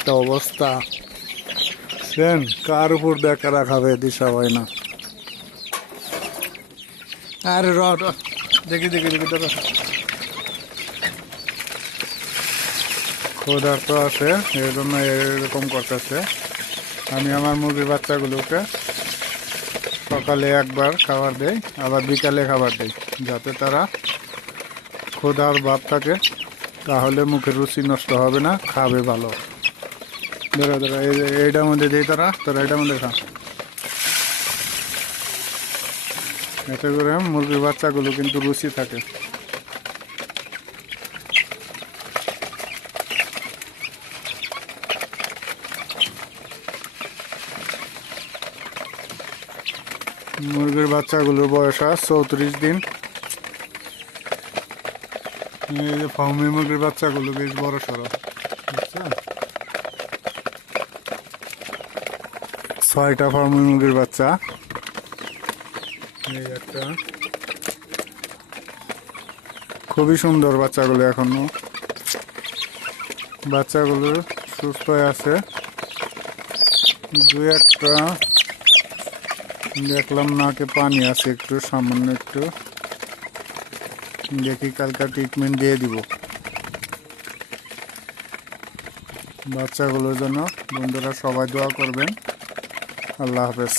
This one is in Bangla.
একটা অবস্থা, সেন কার উপর দেখা রাখাবে দিশা হয় না। আরে দেখি দেখি দেখি দাদা, ক্ষুধার্ত আছে এই জন্য এরকম করতেছে। আমি আমার মুরগির বাচ্চাগুলোকে সকালে একবার খাবার দেই, আবার বিকালে খাবার দেই, যাতে তারা ক্ষুধার ভাব থাকে, তাহলে মুখের রুচি নষ্ট হবে না, খাবে ভালো। ধরো ধরো এইটার মধ্যে দিই, তোরা এইটার মধ্যে খা। এতে করে মুরগির বাচ্চাগুলো কিন্তু রুচি থাকে। মুরগির বাচ্চাগুলোর বয়স 34 দিন। এই যে ফার্মি মুরগির বাচ্চাগুলো বেশ বড় সড়ো, বুঝছেন? 6টা ফার্মি মুরগির বাচ্চা। এই একটা খুবই সুন্দর বাচ্চাগুলো, এখনো বাচ্চাগুলো সুস্থ আছে। দুই একটা দেখলাম নাকে পানি আছে একটু, সামান্য একটু, দেখি কালকে ট্রিটমেন্ট দিয়ে দিব বাচ্চাগুলোর জন্য। বন্ধুরা সবাই দোয়া করবেন। আল্লাহ হাফেজ।